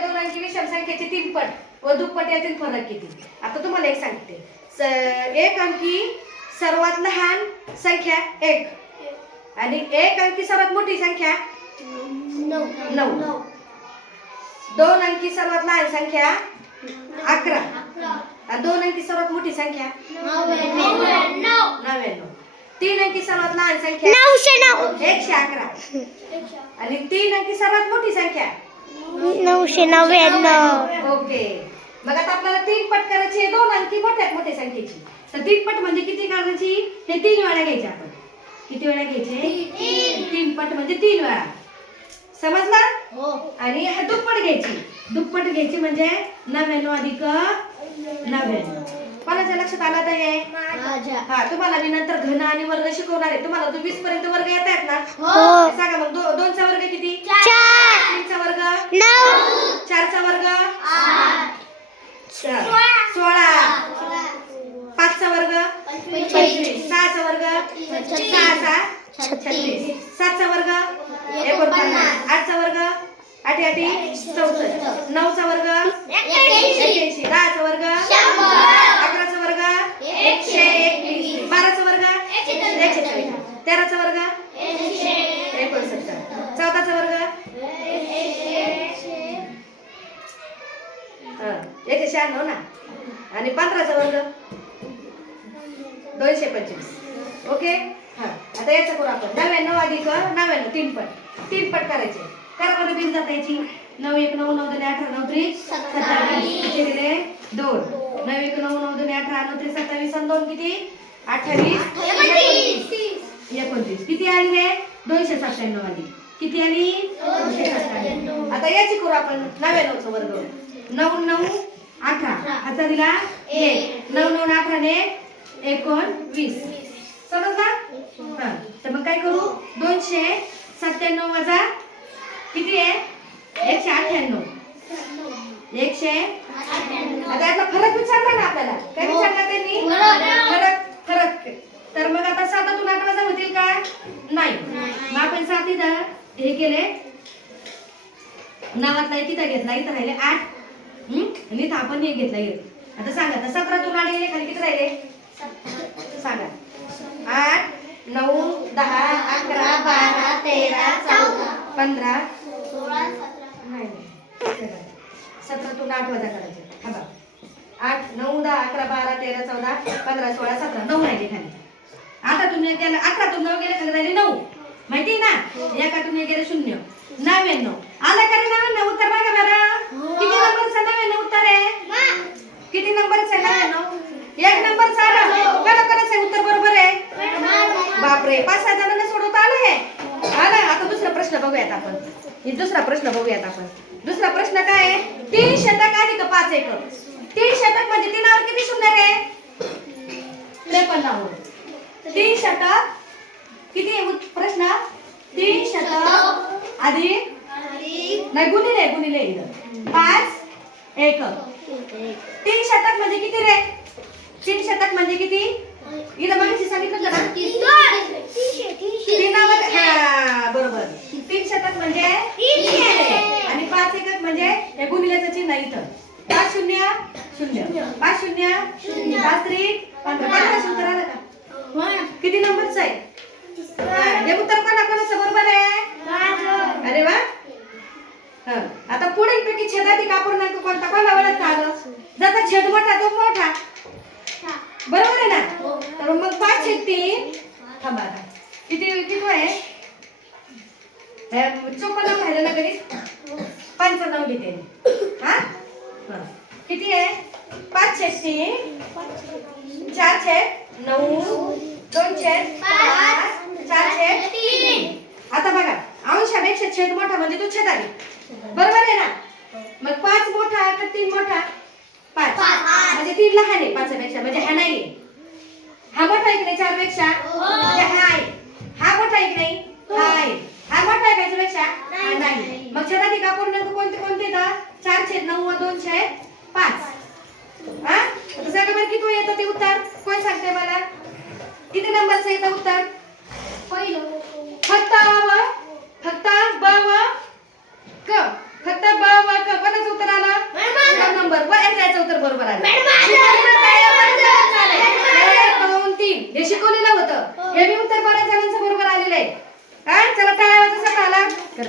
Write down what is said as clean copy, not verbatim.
दोन अंकी विषम संख्येचे 3 पट व दुप्पट यातील फरक किती? आता तुम्हाला एक सांगते. एक अंकी सर्वात लहान संख्या 1 आणि एक अंकी सर्वात मोठी संख्या 9. दोन अंकी सर्वात लहान संख्या 11 आणि दोन अंकी सर्वात मोठी संख्या 99. तीन अंकी सर्वात लहान संख्या 111 आणि तीन अंकी सर्वात मोठी संख्या 999. ओके. मग आता आपल्याला 3 पट करायचे दोन अंकी मोठ्यात मोठ्या संख्येची. तर 3 पट म्हणजे किती करायची? हे 3 वेळा घ्यायचे आपण. किती वेळा घ्यायचे? 3 पट म्हणजे 3 वेळा. समजला? हो. आणि दुप्पट घ्यायची. दुप्पट घ्यायची म्हणजे 99 अधिक 99. कोणाच्या लक्षात आला तर हे? हा, तुम्हाला मी नंतर घन आणि वर्ग शिकवणार आहे. तुम्हाला 20 पर्यंत वर्ग येत आहेत ना? हो. सांगा मग 2 चा वर्ग किती? 4. 3 चा वर्ग 9. 4 चा वर्ग 16. 5 चा वर्ग 25. 6 चा वर्ग 6 36. 7 चा वर्ग 49. 8 चा वर्ग 8 8 64. 9 चा वर्ग 81. 10 चा वर्ग 11 चा वर्ग 121. 12 चा वर्ग 140. 13 चा वर्ग 69. 14 चा वर्ग 196 ना. आणि 15 चा वर्ग 225. ओके. हा, आता याचं करू आपण. 99 अधिक 99 3 पट करायचे. करा बरं बिन जाता याची. 9 1 9 9 2 18 9 3 27. किती दिले? 2. 9 1 9 9 2 18 9 3 27 आणि 2 किती? 28 29. किती आली रे? 297 आली. किती आली? 297. आता याची करू आपण. 99 चा वर्ग. 9 9 18. आता दिला 1. 9 9 18 ने 19. समजला? हा, तर मग काय करू? 297 वजा किती आहे? 198. 198. आता यातला फरक विचारला ना आपल्याला. काय विचारला त्यांनी? फरक. तर मग आता 7 8 वजा होतील का? नाही. मग आपण 7 इथं हे केले. 9तला एक इथं घेतला. इथं राहिले 8. आणि इथं आपण 1 घेतला. आता सांगा. आता 17 8 गेले खाली किती राहिले? सांगा. 8 9 10 11 12 13 14 15 16 17 17 8 वजा करायचे. हा बघा. 8 9 10 11 12 13 14 15 16 17 9 राहिले खाली. आता तुम्ही गेला 18 9 गेले खाली राहिले 9. माहिती ना? एकातून गेले 0. 99 आला का रे? 99 उत्तर बघा बरं. किती नंबरचं 99 उत्तर आहे? किती नंबरचं आहे 99? 1 नंबरचं आलं. कोणाचं उत्तर बरोबर आहे? बापरे, 5-6 जणांना सोडवता आलं हे. आला. आता दुसरा प्रश्न बघूयात आपण. दुसरा प्रश्न काय आहे? 3 शतक अधिक 5 एकक. 3 शतक म्हणजे 3 किती शून्य रे? 53. 3 शतक किती आहे प्रश्न? 3 शतक अधिक नाही गुणिले इथं 5 एकक. 3 शतक म्हणजे किती रे? 3 शतक म्हणजे किती? इथं मागची सांगितलं ना? 3 हा, बरोबर. 3 शतक म्हणजे 300 आणि 5 एकक म्हणजे हे गुणिलेचं चिन्ह इथं. 5 0 0 5 0 0 5 3 15 उत्तर आलं का? किती नंबरचं आहे? हे उत्तर कोणाचं बरोबर आहे? अरे वा. हा, आता पुढील पैकी छेदाधिक अपूर्णांक कोणता? कोणा ओळखता आलं? ज्याचा छेद मोठा तो मोठा. बरोबर आहे ना? तर मग 5/3 थांबा. किती आहे? 54 राहिलं ना कधी? 95 घेते. हा, किती आहे? 5/3 4/9 2/5 4/3. आता बघा, अंशापेक्षा छेद मोठा म्हणजे तो छेदाधिक. बरोबर आहे ना? मग 5 मोठा का 3 मोठा? 5 म्हणजे 3 लहान आहे 5 पेक्षा, म्हणजे हा नाही. हा मोठा आहे की नाही 4 पेक्षा? म्हणजे हा आहे. हा मोठा आहे की नाही? हा आहे. हा मोठा आहे त्याच्यापेक्षा? हा नाही. मग छेदाधिक अपूर्णांक कोणते येतात? 4/9 व 2/5. हा, आता सांगा बरं किती येतं ते उत्तर? कोण सांगते मला? किती नंबरचं येतं उत्तर? पहिलं. फक्त ब व क. फक्त ब व क. कोणाचं बरोबर आलं. शिकवलेलं टाळ्या बऱ्याच जणांचं आलंय. 1, 2, 3 हे शिकवलेलं होतं. हे बी उत्तर बऱ्याच जणांचं बरोबर आलेलं आहे. हा चला टाळ्या वाजवा सगळ्याला. कर